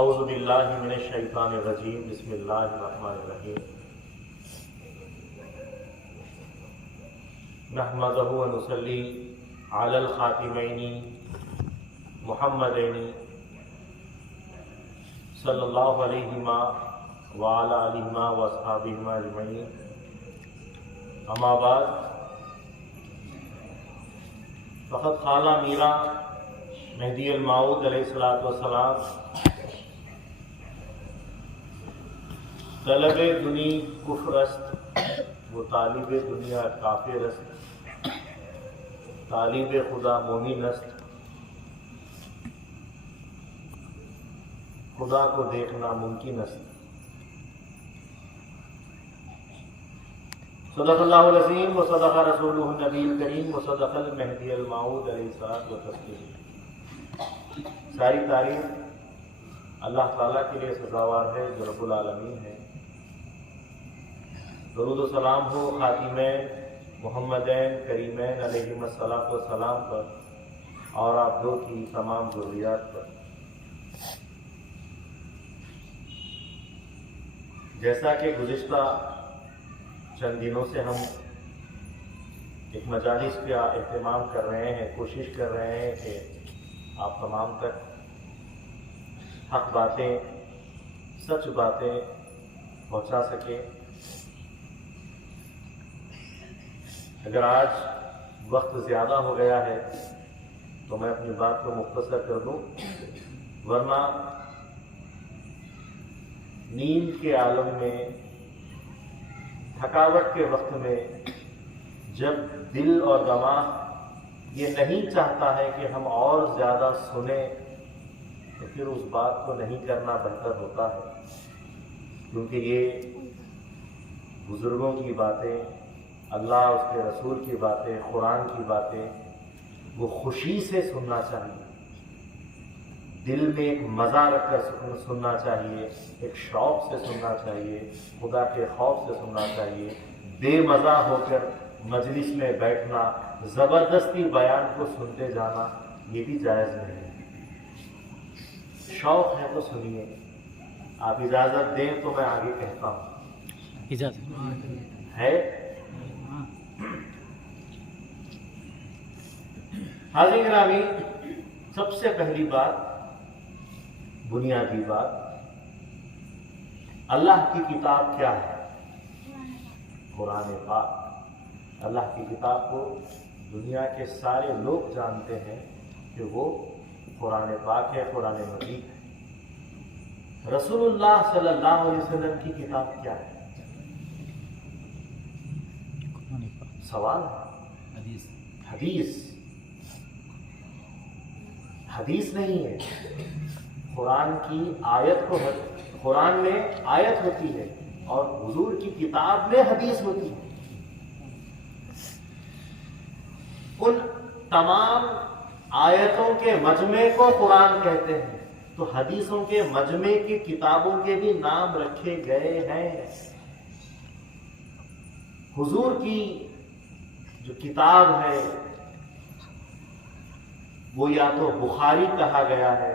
اعوذ باللہ من الشیطان الرجیم بسم اللہ الرحمن الرحیم نحمدہ و نصلی علی الخاتمین محمدین صلی اللہ علیہ وعلی آلہ واصحابہ اجمعین، اما بعد، فقط خالہ میرا مہدی الموعود علیہ السلام طلب دنی کفر است، وہ طالب دنیا کافر است، طالب خدا مومن است، خدا کو دیکھنا ممکن است۔ صدق اللہ العظیم و صدق رسولہ النبی الکریم و صدق المہدی الموعود علیہ الصلوۃ والتسلیم۔ ساری تعریف اللہ تعالیٰ کے لیے سزاوار ہے جو رب العالمین ہے۔ درود و سلام ہو خاتمین محمدین کریمین علیہ الصلوۃ والسلام پر اور آپ دو کی تمام ضروریات پر۔ جیسا کہ گزشتہ چند دنوں سے ہم ایک مجالس کا اہتمام کر رہے ہیں، کوشش کر رہے ہیں کہ آپ تمام تک حق باتیں، سچ باتیں پہنچا سکیں۔ اگر آج وقت زیادہ ہو گیا ہے تو میں اپنی بات کو مختصر کر دوں، ورنہ نیند کے عالم میں، تھکاوٹ کے وقت میں، جب دل اور دماغ یہ نہیں چاہتا ہے کہ ہم اور زیادہ سنیں، تو پھر اس بات کو نہیں کرنا بہتر ہوتا ہے، کیونکہ یہ بزرگوں کی باتیں، اللہ اس کے رسول کی باتیں، قرآن کی باتیں، وہ خوشی سے سننا چاہیے، دل میں ایک مزہ رکھ کر سننا چاہیے، ایک شوق سے سننا چاہیے، خدا کے خوف سے سننا چاہیے۔ بے مزہ ہو کر مجلس میں بیٹھنا، زبردستی بیان کو سنتے جانا، یہ بھی جائز نہیں ہے۔ شوق ہے تو سنیے، آپ اجازت دیں تو میں آگے کہتا ہوں۔ اجازت ہے؟ حاضرین گرامی، سب سے پہلی بات، بنیادی بات، اللہ کی کتاب کیا ہے؟ قرآن پاک۔ اللہ کی کتاب کو دنیا کے سارے لوگ جانتے ہیں کہ وہ قرآن پاک ہے، قرآن مجید ہے۔ رسول اللہ صلی اللہ علیہ وسلم کی کتاب کیا ہے؟ سوال ہے، حدیث۔ حدیث نہیں ہے، قرآن کی آیت کو، قرآن میں آیت ہوتی ہے اور حضور کی کتاب میں حدیث ہوتی ہے۔ ان تمام آیتوں کے مجمع کو قرآن کہتے ہیں، تو حدیثوں کے مجمع کی کتابوں کے بھی نام رکھے گئے ہیں۔ حضور کی جو کتاب ہے وہ یا تو بخاری کہا گیا ہے،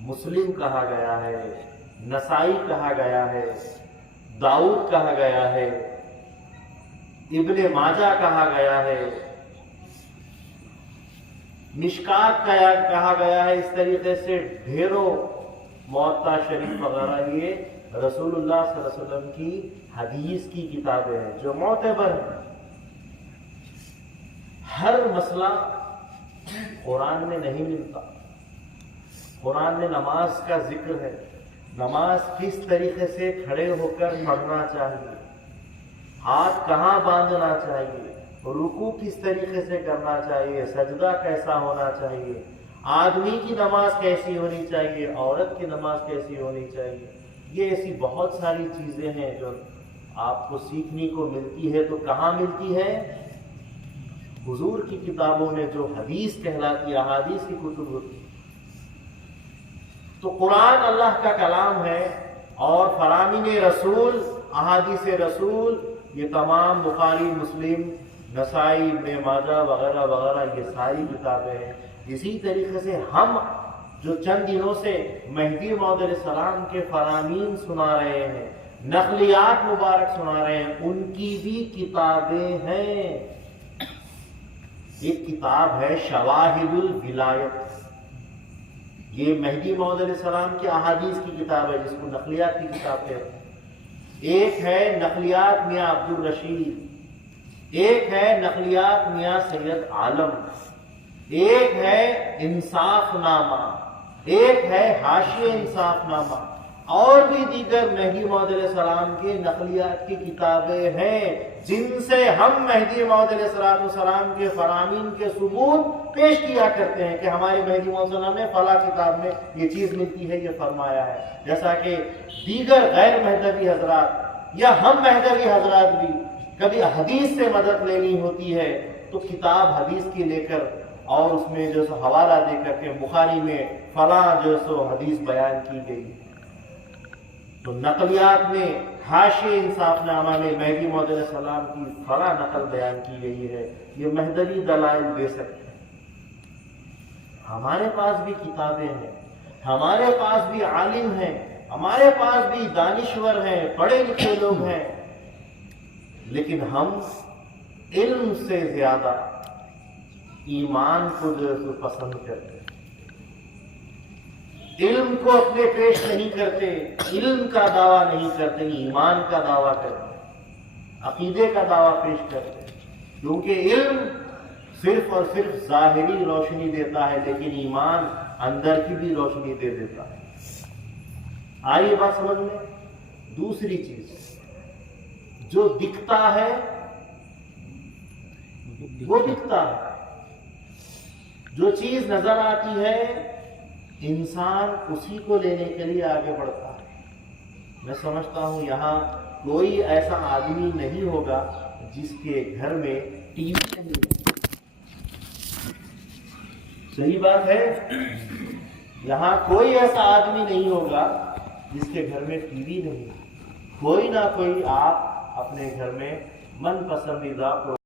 مسلم کہا گیا ہے، نسائی کہا گیا ہے، داؤد کہا گیا ہے، ابن ماجہ کہا گیا ہے، مشکات کہا گیا ہے۔ اس طریقے سے ڈھیروں موطا شریف وغیرہ یہ رسول اللہ صلی اللہ علیہ وسلم کی حدیث کی کتابیں ہیں جو معتبر ہیں۔ ہر مسئلہ قرآن میں نہیں ملتا۔ قرآن میں نماز کا ذکر ہے، نماز کس طریقے سے کھڑے ہو کر پڑھنا چاہیے، ہاتھ کہاں باندھنا چاہیے، رکوع کس طریقے سے کرنا چاہیے، سجدہ کیسا ہونا چاہیے، آدمی کی نماز کیسی ہونی چاہیے، عورت کی نماز کیسی ہونی چاہیے۔ یہ ایسی بہت ساری چیزیں ہیں جو آپ کو سیکھنے کو ملتی ہے۔ تو کہاں ملتی ہے؟ حضور کی کتابوں میں جو حدیث کہلاتی، احادیث کی کتب ہوتی۔ تو قرآن اللہ کا کلام ہے، اور فرامین رسول، احادیث رسول، یہ تمام بخاری، مسلم، نسائی، ابن ماجہ وغیرہ وغیرہ، یہ ساری کتابیں ہیں۔ اسی طریقے سے ہم جو چند دنوں سے مہدی موعود علیہ السلام کے فرامین سنا رہے ہیں، نقلیات مبارک سنا رہے ہیں، ان کی بھی کتابیں ہیں۔ ایک کتاب ہے شواہد الولایت، یہ مہدی موعود علیہ السلام کی احادیث کی کتاب ہے جس کو نقلیات کی کتاب کہتے ہیں۔ ایک ہے نقلیات میاں عبد الرشید، ایک ہے نقلیات میاں سید عالم، ایک ہے انصاف نامہ، ایک ہے حاشیہ انصاف نامہ، اور بھی دیگر مہدی موعود علیہ السلام کے نقلیات کی کتابیں ہیں جن سے ہم مہدی موعود علیہ السلام کے فرامین کے ثبوت پیش کیا کرتے ہیں کہ ہمارے مہدی موعود علیہ السلام نے فلاں کتاب میں یہ چیز ملتی ہے، یہ فرمایا ہے۔ جیسا کہ دیگر غیر مہدوی حضرات یا ہم مہدوی حضرات بھی کبھی حدیث سے مدد لینی ہوتی ہے تو کتاب حدیث کی لے کر اور اس میں جو سو حوالہ دے کر کے بخاری میں فلاں جو سو حدیث بیان کی گئی، تو نقلیات میں حاشیہ انصاف نامہ میں مہدی موعود علیہ السلام کی فلاں نقل بیان کی گئی ہے، یہ مہدوی دلائل دے سکتے ہیں۔ ہمارے پاس بھی کتابیں ہیں، ہمارے پاس بھی عالم ہیں، ہمارے پاس بھی دانشور ہیں، پڑھے لکھے لوگ ہیں، لیکن ہم علم سے زیادہ ایمان کو جو ہے پسند کرتے ہیں، علم کو اپنے پیش نہیں کرتے، علم کا دعویٰ نہیں کرتے، ایمان کا دعویٰ کرتے، عقیدے کا دعویٰ پیش کرتے، کیونکہ علم صرف اور صرف ظاہری روشنی دیتا ہے لیکن ایمان اندر کی بھی روشنی دے دیتا ہے۔ آئیے بات سمجھ میں۔ دوسری چیز، جو دکھتا ہے وہ دکھتا ہے، جو چیز نظر آتی ہے انسان اسی کو لینے کے لیے آگے بڑھتا ہے۔ میں سمجھتا ہوں یہاں کوئی ایسا آدمی نہیں ہوگا جس کے گھر میں ٹی وی نہیں ہے، صحیح بات ہے؟ یہاں کوئی ایسا آدمی نہیں ہوگا جس کے گھر میں ٹی وی نہیں ہے، کوئی نہ کوئی آپ اپنے گھر میں من پسندیدہ